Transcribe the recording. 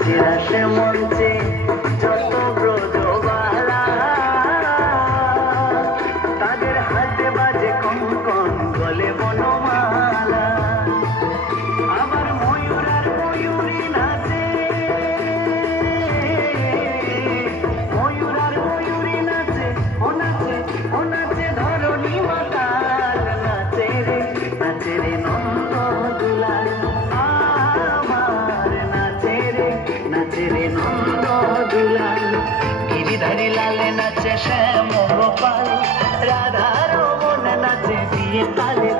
চিরাশে মঞ্চে যত ব্রজবালা তাদের হাতে বাজে কঙ্কন গলে বনমালা আবার ময়ূর আর ময়ূরী নাচে ময়ূর আর ময়ূরী নাচে ও নাচে ও নাচে ধরণী মাতাল নাচে রে নন্দ দুলাল আমার নাচে রে নন্দ দুলাল গিরিধারী লালে নাচে শ্যাম গোপাল রাধা রমন নাচে বিয়ে তালে